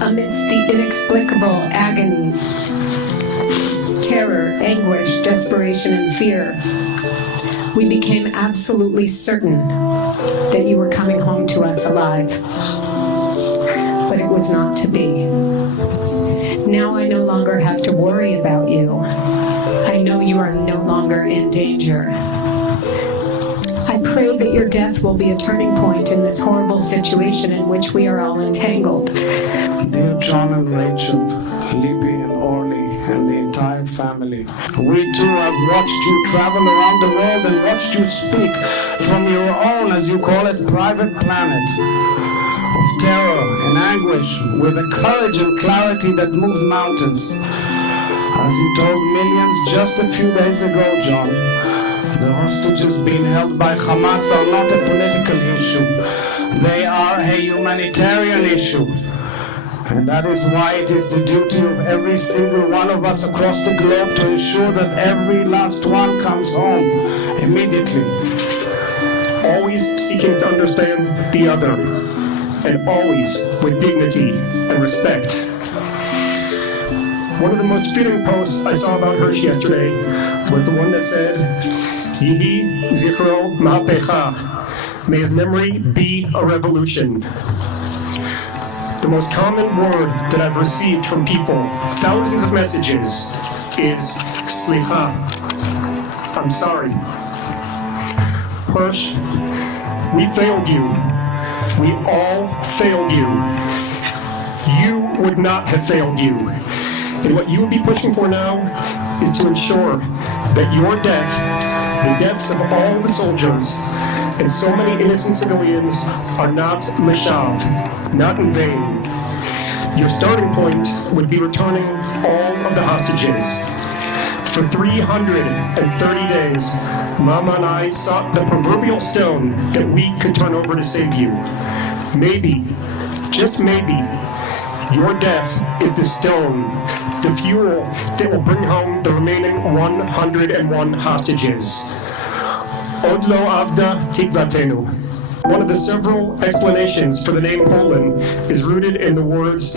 Amidst the inexplicable agony, terror, anguish, desperation, and fear, we became absolutely certain that you were coming home to us alive. But it was not to be. Now I no longer have to worry about you. I know you are no longer in danger. I pray that your death will be a turning point in this horrible situation in which we are all entangled. Dear John and Rachel, Libby and Orly, and the entire family, we too have watched you travel around the world and watched you speak from your own, as you call it, private planet of terror and anguish with a courage and clarity that moved mountains. As you told millions just a few days ago, John, the hostages being held by Hamas are not a political issue. They are a humanitarian issue. And that is why it is the duty of every single one of us across the globe to ensure that every last one comes home immediately. Always seeking to understand the other, and always with dignity and respect. One of the most fitting posts I saw about Hirsch yesterday was the one that said, Yihi Zichro Mahapecha, may his memory be a revolution. The most common word that I've received from people, thousands of messages, is Slicha. I'm sorry. Hirsch, we failed you. We all failed you. You would not have failed you. And what you would be pushing for now is to ensure that your death, the deaths of all the soldiers, and so many innocent civilians are not mashav, not in vain. Your starting point would be returning all of the hostages. For 330 days, Mama and I sought the proverbial stone that we could turn over to save you. Maybe, just maybe, your death is the stone, the fuel that will bring home the remaining 101 hostages. Od lo avda tikvatenu. One of the several explanations for the name Poland is rooted in the words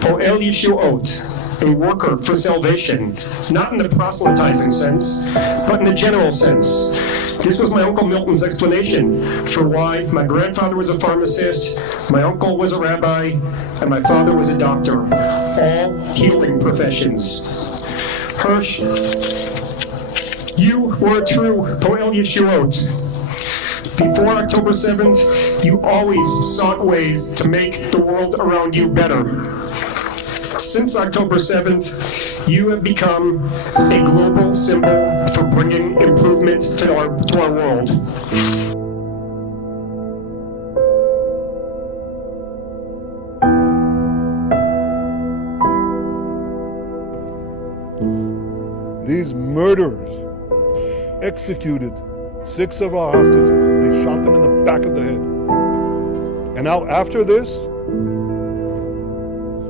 Poel Yeshuot, a worker for salvation, not in the proselytizing sense, but in the general sense. This was my Uncle Milton's explanation for why my grandfather was a pharmacist, my uncle was a rabbi, and my father was a doctor, all healing professions. Hirsch, you were a true Poel Yeshuot. Before October 7th, you always sought ways to make the world around you better. Since October 7th, you have become a global symbol for bringing improvement to our world. These murderers executed 6 of our hostages. They shot them in the back of the head. And now after this,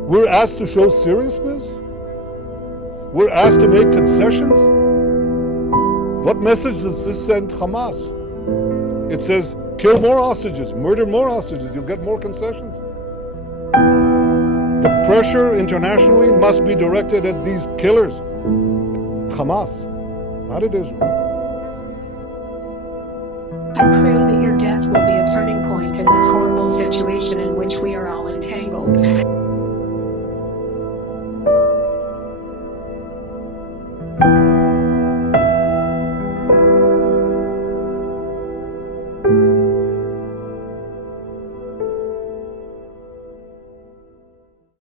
we're asked to show seriousness? We're asked to make concessions? What message does this send Hamas? It says, kill more hostages, murder more hostages, you'll get more concessions. The pressure internationally must be directed at these killers. Hamas, not at Israel. I pray that your death will be a turning point in this horrible situation in which we are all entangled.